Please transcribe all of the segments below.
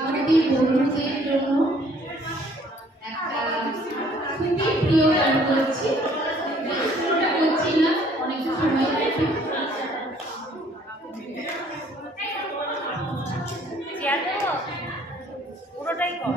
আমাদের বন্ধুদের জন্য একটা খুবই প্রিয় গান করছি, পুরোটা করছি না, অনেক সময় পুরোটাই কর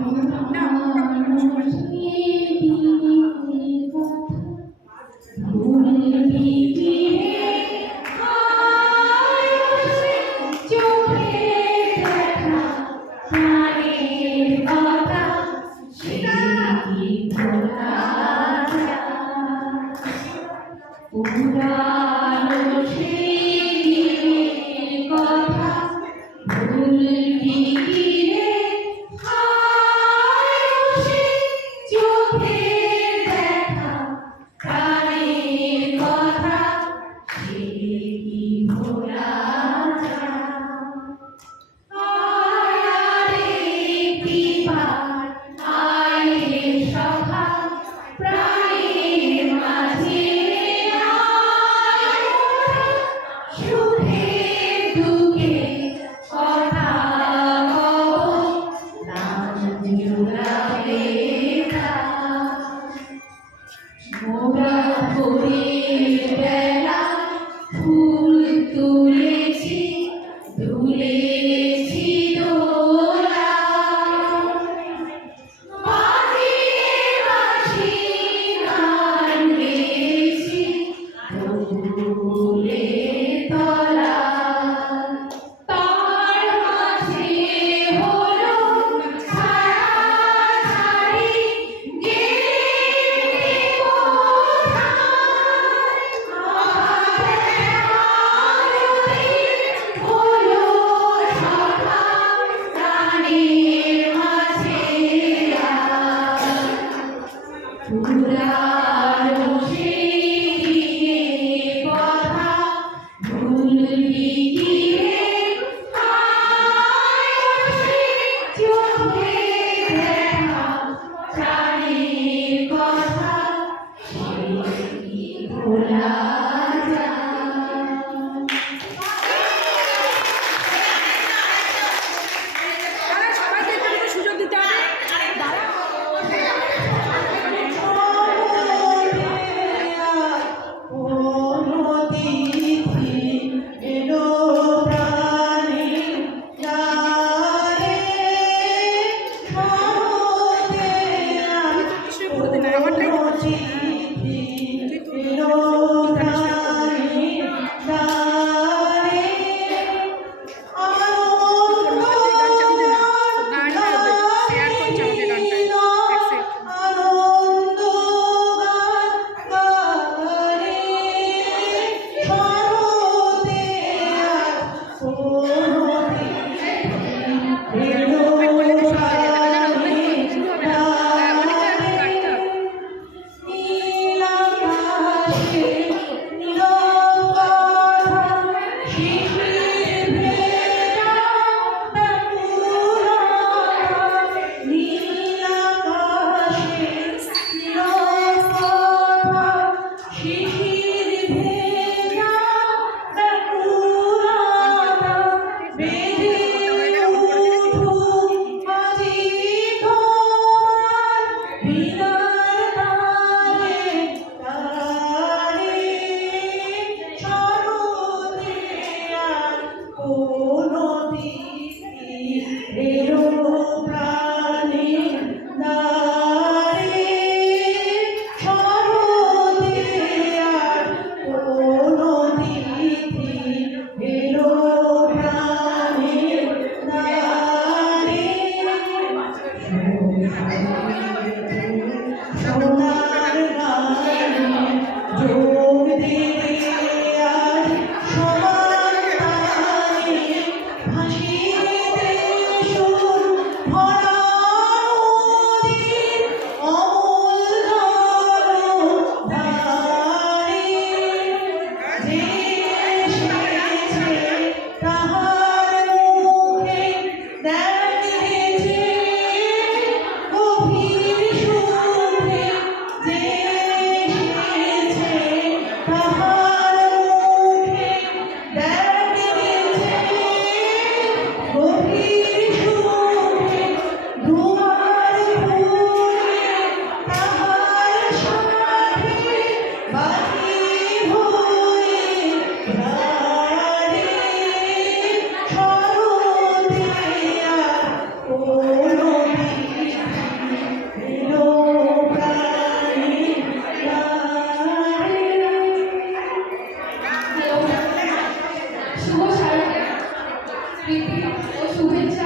ও শুভেচ্ছা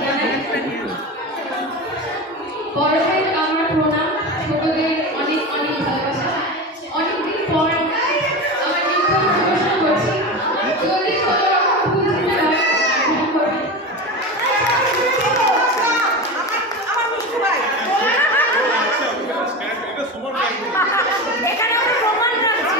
জানাই। বড়দের আমার প্রণাম, ছোটদের অনেক অনেক ভালোবাসা। অনেকদিন পর আমার নৃত্য পরিবেশন করছি। যদি কোনো রকম ভুল ত্রুটি হয়, ক্ষমা করবেন। এখানে আমরা প্রমাণ রাখছি।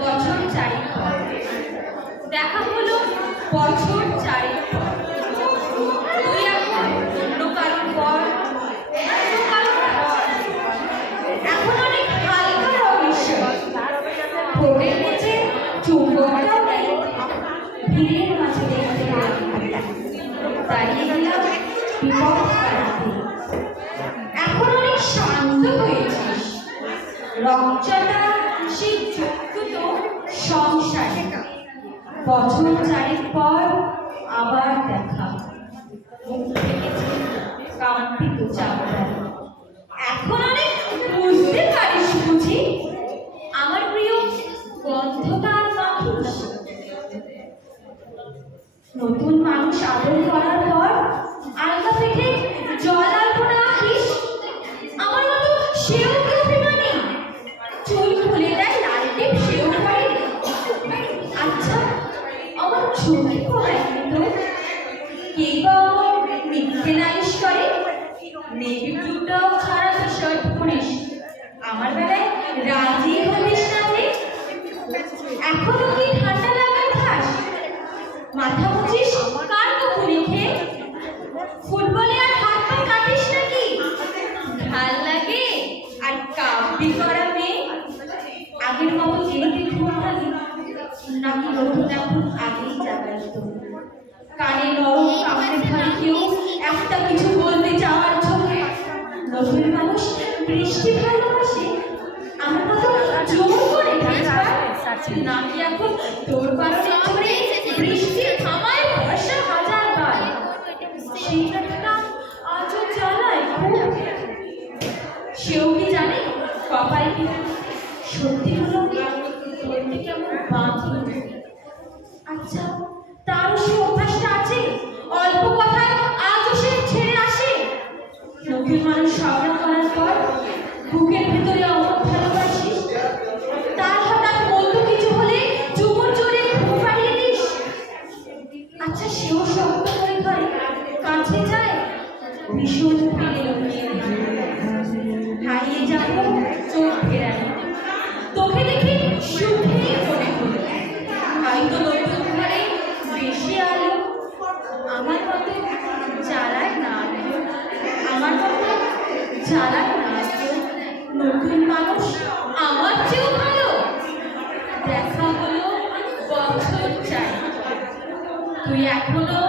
বছর চারেক পর দেখা হলো, বছর চারেক পর তুই এখন অন্য কারোর পর, অন্য কারোর পর। এখন অনেক হালকা রহস্য, ঠোঁটের নিচে চুম্বকটাও নেই, ভিড়ের মাঝে দেখতে দাঁড়িয়ে গেলাম বিপদ কাটাতে। এখন অনেক শান্ত হয়েছিস, রংচাটা সেই যুক্ত সংসারে। বছর চারেক পর আবার দেখা, মুখ থেকেছে কাম্পিত চামড়া। এখন অনেক বুঝতে পারিস বুঝি আমার প্রিয় গন্ধকার মাখিস। নতুন মানুষ আদর করার পর আলগা থেকে জল আলপনা আঁকিস। আমার মতো সেও কি অভিমানী? চুল খুলে দেয় লাল টিপ, সেও করে। আচ্ছা, আমার চোখে পড়ায় তো কে বা আমার মিথ্যে নালিশ করে? নেভি ব্লুটাও ছাড়া তুই শার্ট পরিস, আমার বেলায় রাজি হলিস না যে? এখনো কি ঠান্ডা লাগার খাস? মাথা মুছিস কার কুকুরি খেয়ে? ফুটবলে আর হাত পা কাটিস নাকি? ভাল লাগে আর কাব্যি করা মেয়ে? আগের মতো জেগে ঘুম ভাবি নাকি নতুন এখন আগেই জাগাইত? কানে নরম কাপড়ে ভারী কেউ একটা কিছু বলতে চাওয়ার চোখে। নতুন মানুষ বৃষ্টি ভালোবাসে আমার মতো জোর করে নাকি এখন তোর কারণে চড়ে বৃষ্টি থামায় ভরসা হাজার বার। সেই কথাটা আজও জ্বালায় খুব। সেও কি জানে কপাল কি সত্যি হলো বলতে কেমন বাঁধি। আচ্ছা, তারও সে অভ্যাসটা আছে, অল্প কথায় আজও সে ছেড়ে আসে। নতুন মানুষ সামনা করার পর বুকের ভেতরে অমন ভালোবাসিস, তার হঠাৎ মন্দ কিছু হলে চুমুর জোরে ঘুম পাড়িয়ে দিস। আচ্ছা সেও শক্ত করে ধরে, কাছে যায়, ভীষণ প্রিয় লুকিয়ে হারিয়ে যাবো চোখ ফেরানো। তোকে দেখে সুখেই মনে হলো, হয়তো নতুন ঘরে বেশি আলো। আমার মতো জ্বালায় না কেউ, আমার মতো জ্বালায় না কেউ। নতুন মানুষ আমার চেয়েও ভালো। দেখা হলো বছর চাই, তুই এখনো